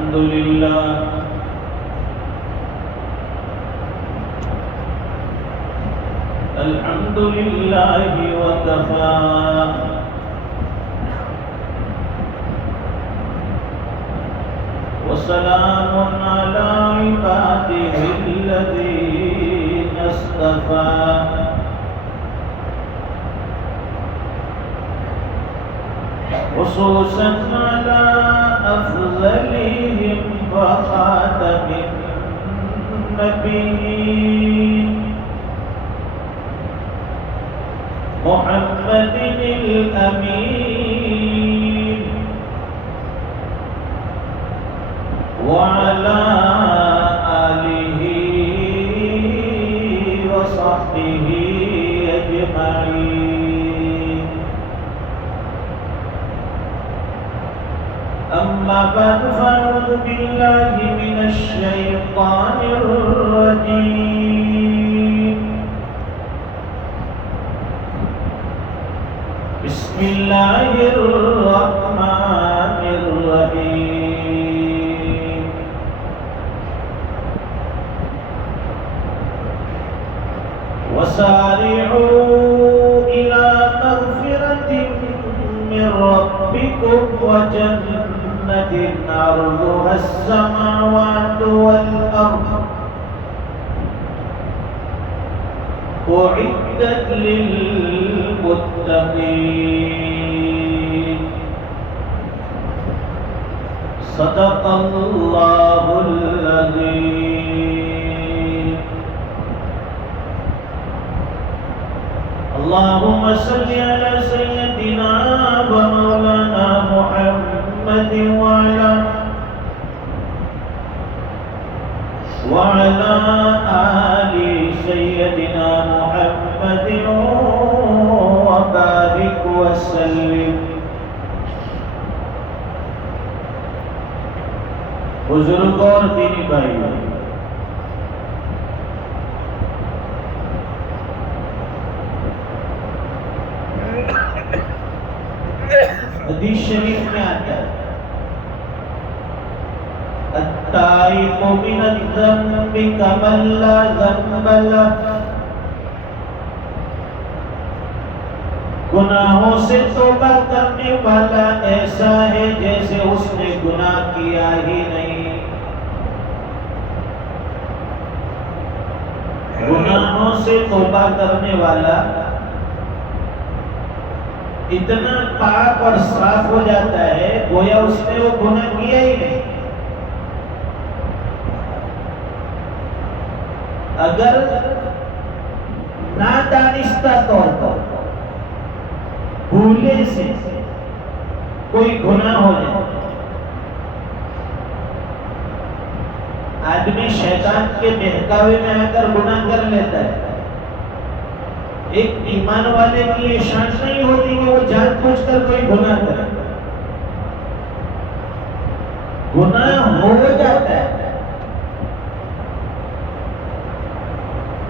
الحمد لله الحمد لله وكفى وسلام على عباده الذين اصطفى خصوصا على أفضلهم وخاتم النبيين محمد الأمين وعلى آله وصحبه أجمعين. أما بعد فأعوذ بالله من الشيطان الرجيم. بسم الله الرحمن الرحيم. وسارعوا إلى مغفرة من ربكم وجنة عرضها السماوات والأرض أعدت للمتقين. صدق الله العظيم. اللهم صل على سيدنا ومولانا محمد وعلى آل سيدنا محمد وبارك وسلم. بزرگوں اور دینی بھائیوں، حدیث شریف میں آتا ہے التائب من الذنب كمن لا ذنب له. گناہوں سے توبہ کرنے والا ایسا ہے جیسے اس نے گناہ کیا ہی نہیں. گناہوں سے توبہ کرنے والا اتنا پاک اور صاف ہو جاتا ہے گویا اس نے وہ گناہ کیا ہی نہیں. اگر نادانستہ طور پر بھولے سے کوئی گناہ ہو جائے، آدمی شیطان کے بہکاوے میں آ کر گناہ کر لیتا ہے. ایک ایمان والے کی یہ شان نہیں ہوتی کہ وہ جان بوجھ کر کوئی گناہ کرے. گناہ ہو جاتا ہے.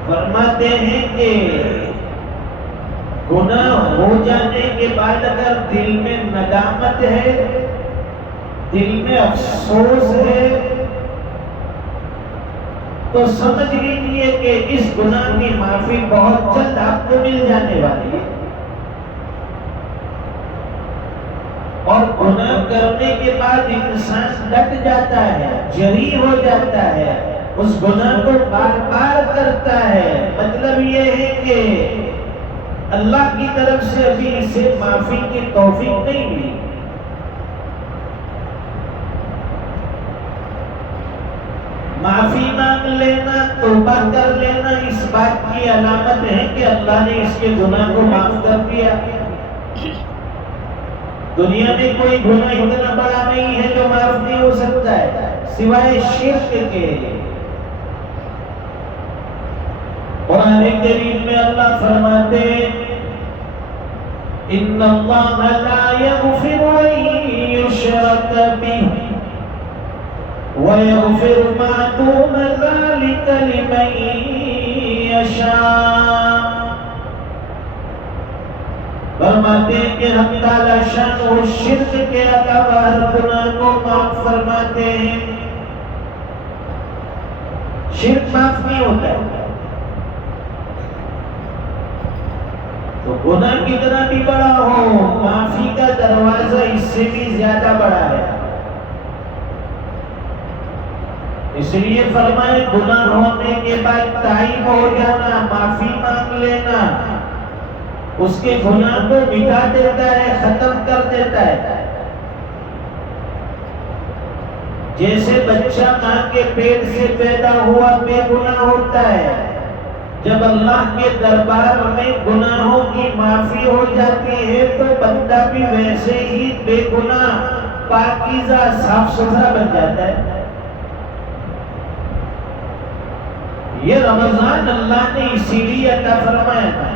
فرماتے ہیں کہ گناہ ہو جانے کے بعد اگر دل میں ندامت ہے، دل میں افسوس ہے، تو سمجھ لیجیے کہ اس گناہ کی معافی بہت جلد آپ کو مل جانے والی ہے. اور گناہ کرنے کے بعد انسان ڈٹ جاتا ہے، جری ہو جاتا ہے، اس گناہ کو بار بار کرتا ہے. مطلب یہ ہے کہ اللہ کی طرف سے ابھی اسے معافی کی توفیق نہیں ملی. معافی مانگ لینا، توبہ کر لینا اس بات کی علامت ہے کہ اللہ نے اس کے گناہ کو معاف کر دیا. دنیا میں کوئی گناہ اتنا بڑا نہیں ہے جو معاف نہیں ہو سکتا ہے سوائے شرک کے. قرآن کریم میں اللہ فرماتے ان اللہ لا یغفر ان یشرک بہ وَيَغْفِرُ مَا دُونَ ذَلِكَ لِمَن يَشَاءُ. فرماتے فرماتے ہیں کہ ہم تعالیٰ شان و شرک کے علاوہ ہر گناہ کو معاف فرماتے ہیں. شرک معاف نہیں ہوتا ہے. تو گناہ کتنا بھی بڑا ہو معافی کا دروازہ اس سے بھی زیادہ بڑا ہے. اس لیے فرمائے گناہ ہونے کے بعد تائب ہو جانا، معافی مانگ لینا، اس کے گناہ کو مٹا دیتا ہے، ختم کر دیتا ہے. جیسے بچہ ماں کے پیٹ سے پیدا ہوا بے گناہ ہوتا ہے، جب اللہ کے دربار میں گناہوں کی معافی ہو جاتی ہے تو بندہ بھی ویسے ہی بے گناہ پاکیزہ صاف ستھرا بن جاتا ہے. یہ رمضان اللہ نے اسی لیے عطا فرمایا تھا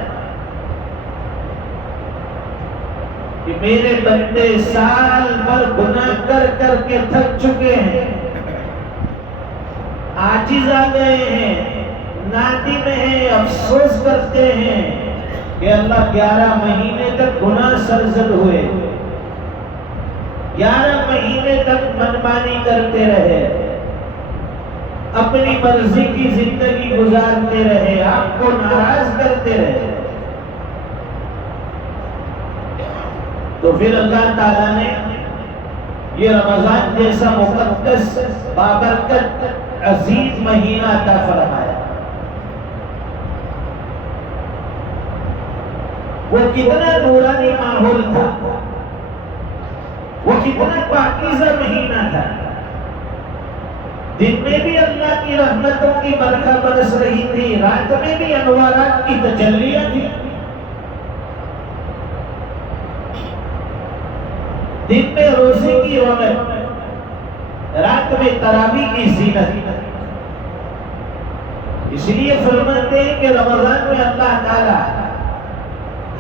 کہ میرے بندے سال بھر گناہ کر کر کے تھک چکے ہیں، عاجز آ گئے ہیں، نادم ہیں، افسوس کرتے ہیں کہ اللہ 11 مہینے تک گناہ سرزد ہوئے، 11 مہینے تک منمانی کرتے رہے، اپنی مرضی کی زندگی گزارتے رہے، آپ کو ناراض کرتے رہے. تو پھر اللہ تعالیٰ نے یہ رمضان جیسا مقدس بابرکت عزیز مہینہ عطا فرمایا. وہ کتنا نورانی ماحول تھا، وہ کتنا پاکیزہ مہینہ تھا. دن میں بھی اللہ کی رحمتوں کی برکھا برس رہی تھی، رات میں بھی انوارات کی تجلیاں تھی. دن میں روزے کی رونق، رات میں تراویح کی زینت. اس لیے فرماتے ہیں کہ رمضان میں اللہ تعالیٰ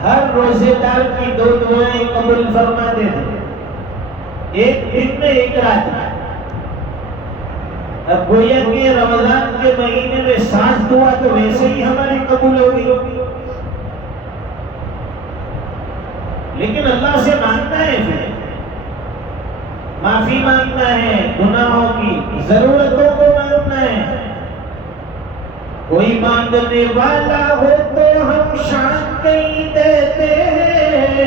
ہر روزے دار کی 2 دعائیں قبول فرماتے تھے، ایک دن میں ایک رات میں. اب گویا کہ رمضان کے مہینے میں 7 دعا تو ویسے ہی ہماری قبول ہوگی، لیکن اللہ سے مانگنا ہے، پھر معافی مانگنا ہے، گناہوں کی ضرورتوں کو مانگنا ہے. کوئی مانگنے والا ہو تو ہم شان کہیں دیتے ہیں،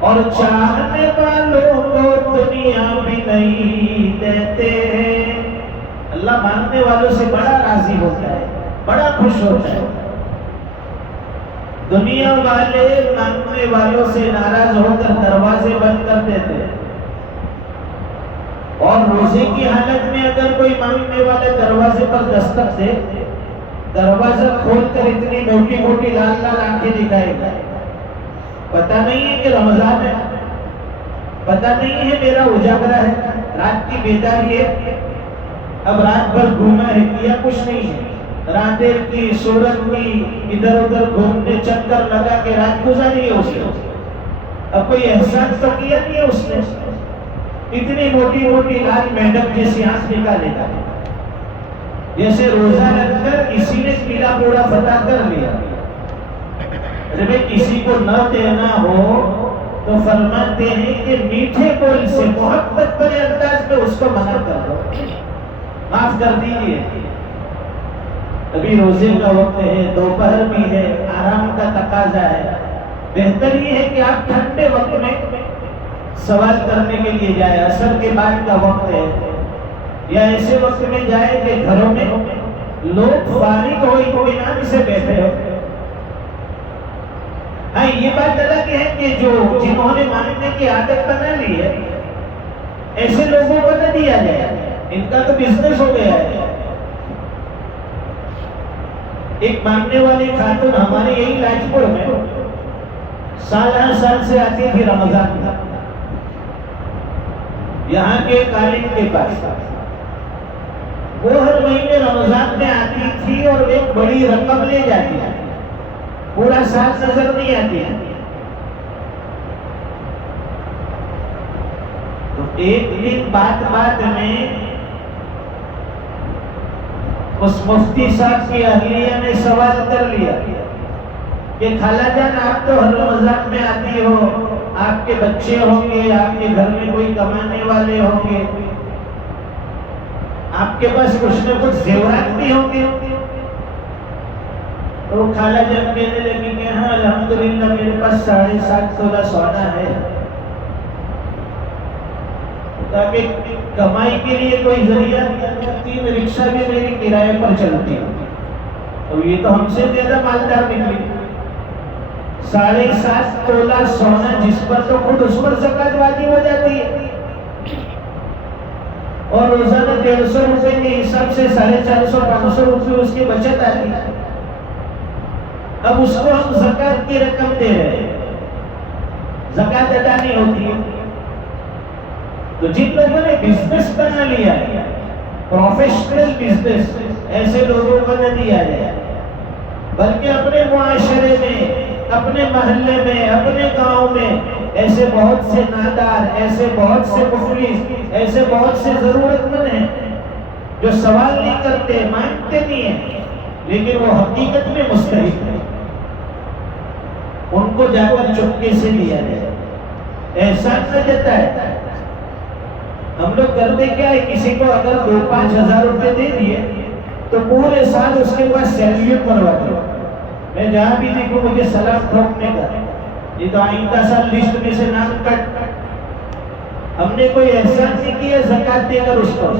اور چاہنے والوں کو دنیا بھی نہیں دیتے ہیں. اللہ مانگنے والوں سے بڑا راضی ہوتا ہے، بڑا خوش ہوتا ہے. دنیا والے مانگنے والوں سے ناراض ہو کر دروازے بند کر دیتے ہیں، اور روزے کی حالت میں اگر کوئی مانگنے والے دروازے پر دستک دے، دروازہ کھول کر اتنی موٹی موٹی لال لال آنکھیں دکھائے گا. پتہ نہیں ہے کہ رمضان ہے، پتہ نہیں ہے میرا اجاگرا ہے، رات کی بیداری ہے، اب رات بھر گھوما ہے، کیا کچھ نہیں ہے، راتیں کی سورج کی ادھر ادھر گھومنے چکر لگا کے رات گزاری ہے اس نے. اب کوئی احساس تو کیا نہیں ہے اس نے، اتنی موٹی موٹی لال میڈم جیسی آنکھ نکالے گا، جیسے روزہ رکھ کر کسی نے پیلا پوڑا فتح کر لیا. جب کسی کو نہ دینا ہو تو فرماتے ہیں کہ میٹھے بول سے محبت بھرے انداز میں اس کو منع کر دو، معاف کر دیجیے. ابھی روزے کا وقت ہے، دوپہر بھی ہے، آرام کا تقاضا ہے. بہتر یہ ہے کہ آپ ٹھنڈے وقت میں سوال کرنے کے لیے جائے، عصر کے بعد کا وقت ہے، یا ایسے وقت میں جائے کہ گھروں میں لوگ فارغ ہو اطمینان سے بیٹھے ہو. ہاں یہ بات الگ ہے کہ جنہوں نے مانگنے کی عادت بنا لی ہے، ایسے لوگوں کو نہ دیا جائے، ان کا تو بزنس ہو گیا ہے. ایک مانگنے والی خاتون ہمارے یہی لاجپور میں سال ہر سال سے آتی تھی رمضان میں، یہاں کے کالج کے پاس. وہ ہر مہینے رمضان میں آتی تھی اور ایک بڑی رقم لے جاتی ہے، پورا سال نظر نہیں آتی ہے. تو ایک دن بات میں اس مفتی صاحب کی اہلیہ نے سوال کر لیا کہ خالہ جان آپ تو ہر رمضان میں آتی ہو، آپ کے بچے ہوں گے، آپ کے گھر میں کوئی کمانے والے ہوں گے، آپ کے پاس کچھ نہ کچھ زیورات بھی ہوں گے۔ تو خالہ جان کہنے لگی کہ ہاں الحمدللہ میرے پاس 7.5 تولہ سونا ہے، تاکہ کمائی کے لیے کوئی ذریعہ نہیں کرتی، رکشہ بھی میری کرائے پر چلتی ہے، تو یہ تو ہم سے زیادہ مالدار نکلی۔ 7.5 تولہ سونا جس پر تو خود اس پر زکوٰۃ واجب ہو جاتی ہے، اور روزانہ 150 روپے کے حساب سے 450-500 روپے اس کی بچت آتی ہے۔ اب اس کو ہم زکوٰۃ کی رقم دے رہے ہیں، زکوٰۃ ادا نہیں ہوتی ہے۔ تو جن لوگوں نے بزنس بنا لیا ہے، پروفیشنل بزنس، ایسے لوگوں کو نہ دیا جائے، بلکہ اپنے معاشرے میں، اپنے محلے میں، اپنے گاؤں میں ایسے بہت سے نادار، ایسے بہت سے مفلس، ایسے بہت سے ضرورت مند ہیں جو سوال نہیں کرتے، مانگتے نہیں ہیں، لیکن وہ حقیقت میں مستحق ہیں، ان کو جا کر چپکے سے لیا جائے، احسان نہ جتائے۔ ہم لوگ کرتے کیا ہے، کسی کو اگر 2-5 ہزار روپے دے دیے تو پورے سال اس کے پاس سیلیوٹ کرواتے ہیں، میں جہاں بھی دیکھوں مجھے سلام ٹھوکنے کا، یہ تو آئندہ سال لسٹ میں سے نام کٹ۔ ہم نے کوئی احسان نہیں کیا زکوٰۃ دے کر اس کو،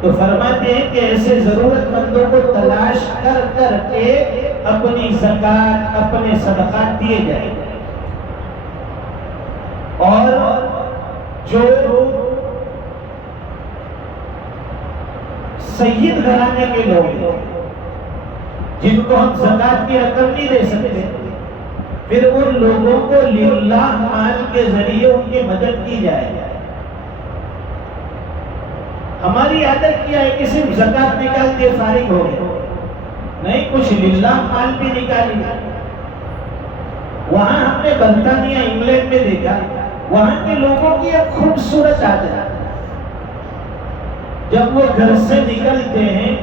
تو فرماتے ہیں کہ ایسے ضرورت مندوں کو تلاش کر کر کے اپنی زکوٰۃ، اپنے صدقات دیے جائیں، اور جو سید گھرانے کے لوگ ہیں جن کو ہم زکوٰۃ کی رقم نہیں دے سکتے، پھر ان لوگوں کو للہ مال کے ذریعے ان کی مدد کی جائے۔ ہماری عادت کیا ہے کہ صرف زکوٰۃ نکال کے فارغ ہو گئے، نہیں، کچھ للہ مال بھی نکالی۔ وہاں ہم نے برطانیہ، انگلینڈ میں دیکھا، وہاں کے لوگوں کی ایک خوبصورت عادت، جب وہ گھر سے نکلتے ہیں،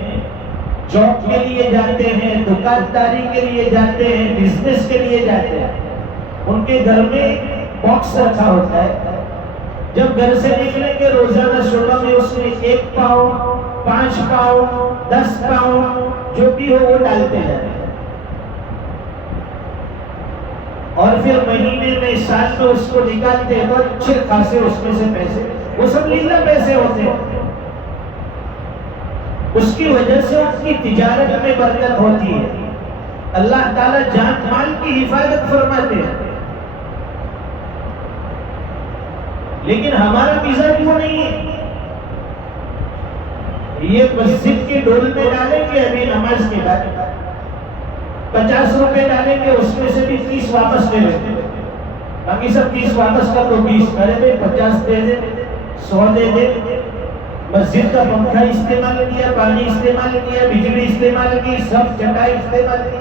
جاب کے لیے جاتے ہیں، دکانداری کے لیے جاتے ہیں، بزنس کے لیے جاتے ہیں، ان کے گھر میں باکس رکھا ہوتا ہے، جب گھر سے نکلیں گے روزانہ صبح میں اس میں 1 پاؤنڈ، 5 پاؤنڈ، 10 پاؤنڈ جو بھی ہو وہ ڈالتے جاتے ہیں، اور پھر مہینے میں، سال میں اس کو نکالتے ہیں تو اچھے خاصے اس میں سے پیسے، وہ سب لیلا پیسے ہوتے ہیں، اس کی وجہ سے اس کی تجارت میں برکت ہوتی ہے، اللہ تعالیٰ جان مال کی حفاظت فرماتے ہیں۔ لیکن ہمارا مزاج وہ نہیں ہے، یہ مسجد کے ڈول میں ڈالیں گے ابھی نماز کے بعد 50 روپے ڈالیں گے، اس میں سے بھی 30 واپس لے لیتے ہیں، باقی سب 30 واپس کر دو، 20 کرے دے، 50 دے دے، 100 دے دے۔ مسجد کا پنکھا استعمال کیا، پانی استعمال کیا، بجلی استعمال کی، سب چٹائی استعمال کی۔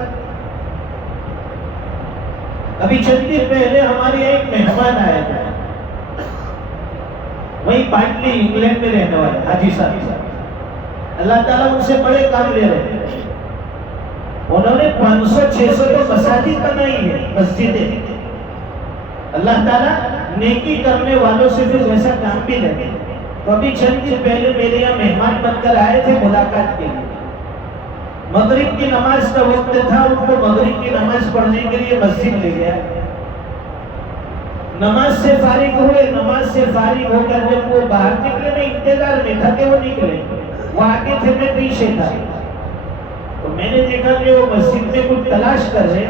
ابھی چند دن پہلے ہمارے ایک مہمان آیا تھا، وہی پاٹلی انگلینڈ میں رہنے والے حاجی صاحب، اللہ تعالیٰ ان سے بڑے کام لے رہے ہیں، انہوں نے 500-600 تو مساجد بنائی ہے، مسجدیں، اللہ تعالیٰ نیکی کرنے والوں سے پھر ویسا کام بھی لے۔ تو ابھی چند دن پہلے میرے یہاں مہمان بن کر آئے تھے ملاقات کے لیے، مغرب کی نماز کا وقت تھا، ان کو مغرب کی نماز پڑھنے کے لیے مسجد لے گیا، نماز سے فارغ ہوئے، نماز سے فارغ ہو کر جب وہ باہر نکلے، میں انتظار میں تھا کہ وہ نکلے، وہ آگے تھے، میں پیچھے تھا، تو میں نے دیکھا کہ وہ مسجد میں کچھ تلاش کر رہے۔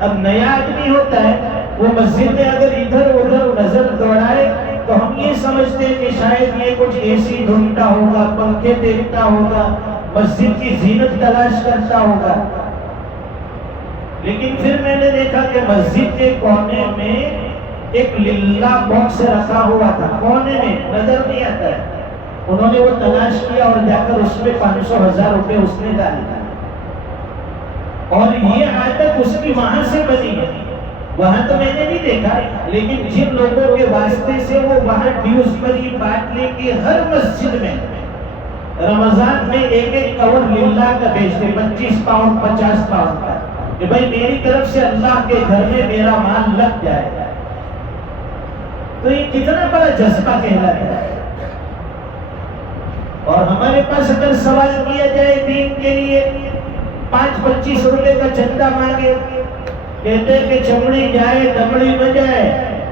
اب نیا آدمی ہوتا ہے، وہ مسجد میں اگر ادھر ادھر نظر دوڑائے تو ہم یہ سمجھتے ہیں کہ شاید یہ کچھ اے سی ڈھونڈتا ہوگا، پنکھے دیکھتا ہوگا، مسجد کی زینت تلاش کرتا ہوگا، لیکن پھر میں نے دیکھا کہ مسجد کے کونے میں ایک للہ باکس رکھا ہوا تھا، کونے میں نظر نہیں آتا ہے، انہوں نے وہ تلاش کیا اور جا کر اس میں 500,000 روپے اس نے ڈالے، اور یہ عادت اس کی وہاں سے بنی ہے، وہاں تو میں نے نہیں دیکھا، لیکن جن لوگوں کے واسطے سے وہ وہاں ڈیوزبری باٹلے کی ہر مسجد میں رمضان میں 1-1 کور للہ کا بیچتے، 25 پاؤنڈ 50 پاؤنڈ کا، کہ بھائی میری طرف سے اللہ کے گھر میں میرا مال لگ جائے، تو یہ کتنا بڑا جذبہ کہلاتا ہے۔ اور ہمارے پاس اگر سوال کیا جائے دین کے لیے، 5-25 روپے کا چندہ مانگے، کہتے ہیں کہ چمڑی جائے دمڑی نہ جائے،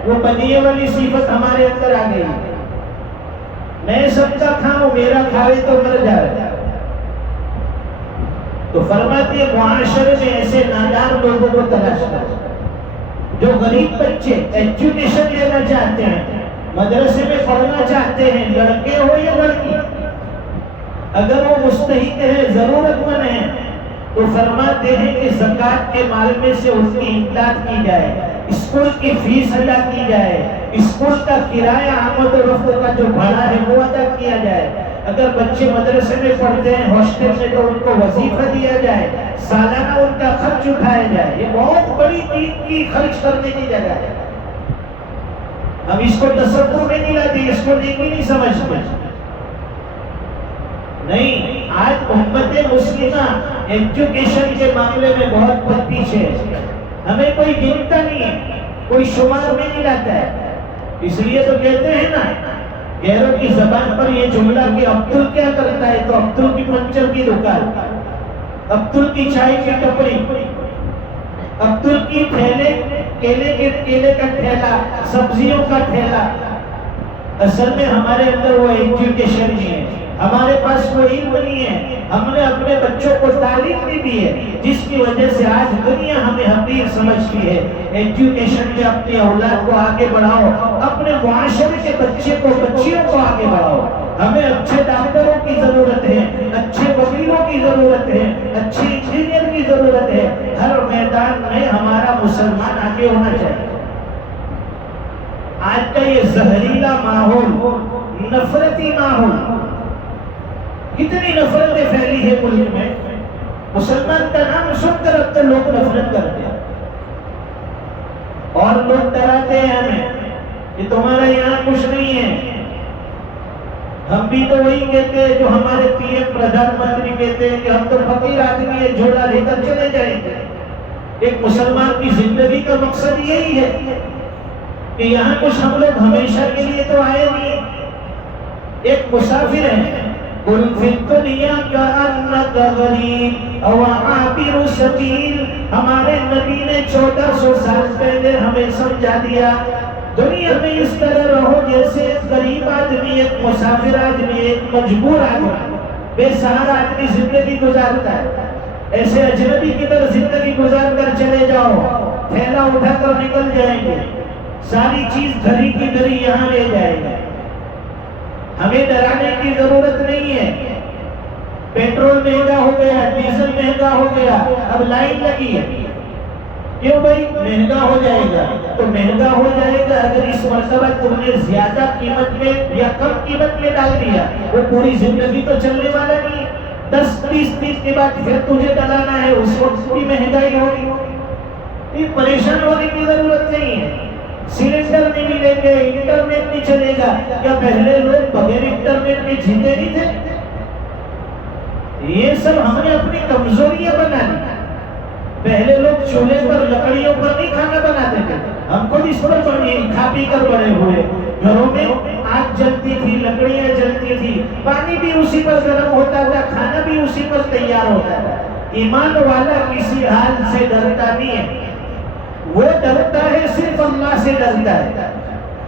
وہ بدیے والی صفت ہمارے اندر آ گئی۔ میں سب کا کھاؤں، میرا کھاوے تو مر جائے۔ تو فرماتے ہیں معاشرے میں ایسے نادار لوگوں کو تلاش کرو جو غریب بچے ایجوکیشن لینا چاہتے ہیں، مدرسے میں پڑھنا چاہتے ہیں، لڑکے ہو یا لڑکی، اگر وہ مستحق ہیں، ضرورت مند ہیں، تو فرماتے ہیں کہ زکوٰۃ کے مال میں سے ان کی امداد کی جائے، اسکول کی فیس ادا کی جائے، اسکول کا کرایہ آمد و رفت کا جو بھاڑا ہے وہ ادا کیا جائے۔ اگر بچے مدرسے میں پڑھتے ہیں ہاسٹل میں تو ان کو وظیفہ دیا جائے، سالانہ ان کا خرچ اٹھایا جائے۔ یہ بہت بڑی دین کی خرچ کرنے کی جگہ ہے۔ ہم اس کو تصور میں نہیں لاتے، اس کو نیکی نہیں سمجھتے۔ نہیں، آج امت مسلمہ ایجوکیشن کے معاملے میں بہت پیچھے ہے، ہمیں کوئی گنتا نہیں ہے، کوئی شمار میں نہیں لاتا ہے۔ اس لیے تو کہتے ہیں نا غیروں کی زبان پر یہ جملہ کہ عبدل کیا کرتا ہے، تو عبدل کی پنچر کی دکان، عبدل کی چائے کی ٹپری، عبدل کی ٹھیلے، کیلے کا ٹھیلا، سبزیوں کا ٹھیلا۔ اصل میں ہمارے اندر وہ ایجوکیشن نہیں ہے، ہمارے پاس وہ علم نہیں ہے، ہم نے اپنے بچوں کو تعلیم نہیں دی ہے، جس کی وجہ سے آج دنیا ہمیں حقیر سمجھتی ہے۔ ایجوکیشن میں اپنی اولاد کو آگے بڑھاؤ، اپنے معاشرے کے بچے کو، بچیوں کو آگے بڑھاؤ۔ ہمیں اچھے ڈاکٹروں کی ضرورت ہے، اچھے وکیلوں کی ضرورت ہے، اچھے انجینئر کی ضرورت ہے۔ ہر میدان میں ہمارا مسلمان آگے ہونا چاہیے۔ آج کا یہ زہریلا ماحول، نفرتی ماحول، کتنی نفرتیں پھیلی ہے ملک میں، مسلمان کا نام سن کر اب تک لوگ نفرت کرتے ہیں، اور لوگ ڈراتے ہیں ہمیں کہ تمہارا یہاں کچھ نہیں ہے۔ ہم بھی تو وہی کہتے ہیں جو ہمارے پی ایم پردھان منتری کہتے ہیں کہ ہم تو فقیر آدمی ہے، جھولا لے کر چلے جائیں گے۔ ایک مسلمان کی زندگی کا مقصد یہی ہے کہ یہاں کچھ ہم لوگ ہمیشہ کے لیے تو آئے نہیں، ایک مسافر ہیں۔ قُلْ فِي الدُّنْيَا كَأَنَّكَ غَرِيبٌ أَوْ عَابِرُ سَبِيلٍ۔ ہمارے نبی نے 1400 سال پہلے ہمیں سمجھا دیا، دنیا میں اس طرح رہو جیسے ایک غریب آدمی، ایک مسافر آدمی، ایک مجبور آدمی، بے سہارا آدمی زندگی گزارتا ہے۔ ایسے اجنبی کی طرح زندگی گزار کر چلے جاؤ، تھیلا اٹھا کر نکل جائیں گے، ساری چیز دھری کی دھری یہاں لے جائے گا۔ ہمیں ڈرانے کی ضرورت نہیں ہے۔ پیٹرول مہنگا ہو گیا، ڈیزل مہنگا ہو گیا، اب لائن لگی ہے، کیوں بھائی؟ مہنگا ہو جائے گا۔ تو مہنگا ہو جائے گا اگر اس مرتبہ تم نے زیادہ قیمت میں یا کم قیمت میں ڈال دیا، وہ پوری زندگی تو چلنے والا نہیں۔ 10-20 دن کے بعد پھر تجھے ڈلانا ہے، اس وقت بھی مہنگائی ہوگی۔ یہ پریشان ہونے کی ضرورت نہیں ہے۔ سلنڈر نہیں ملیں گے، انٹرنیٹ نہیں چلے گا، کیا پہلے لوگ بغیر انٹرنیٹ کے جیتے نہیں تھے؟ یہ سب ہم نے اپنی کمزوریاں بنا لی۔ پہلے لوگ چولہے پر، لکڑیوں پر نہیں کھانا بناتے تھے، ہم خود اس پر کھا پی کر بڑے ہوئے۔ گھروں میں آگ جلتی تھی، لکڑیاں جلتی تھی، پانی بھی اسی پر گرم ہوتا تھا، کھانا بھی اسی پر تیار ہوتا تھا۔ ایمان والا کسی حال سے ڈرتا نہیں ہے، وہ ڈرتا ہے صرف اللہ سے ڈرتا ہے،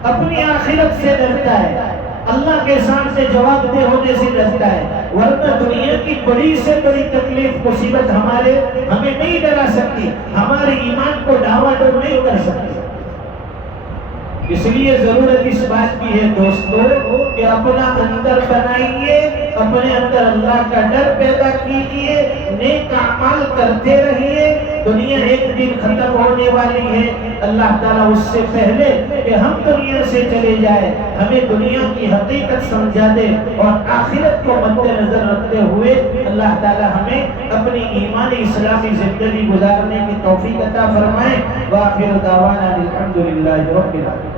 اپنی آخرت سے ڈرتا ہے، اللہ کے سامنے جواب دہ ہونے سے ڈرتا ہے۔ ورنہ دنیا کی بڑی سے بڑی تکلیف مصیبت ہمیں نہیں ڈرا سکتی، ہمارے ایمان کو ڈاواڈول نہیں کر سکتی۔ اس لیے ضرورت اس بات کی ہے دوستو کہ اپنا اندر بنائیے، اپنے اندر اللہ کا ڈر پیدا کیجیے، نیک اعمال کرتے رہیے۔ دنیا ایک دن ختم ہونے والی ہے، اللہ تعالیٰ اس سے پہلے کہ ہم دنیا سے چلے جائیں ہمیں دنیا کی حقیقت سمجھا دے، اور آخرت کو مد نظر رکھتے ہوئے اللہ تعالیٰ ہمیں اپنی ایمانی اسلامی زندگی گزارنے کی توفیق عطا فرمائے۔ وآخر دعوانا الحمدللہ رب العالمین۔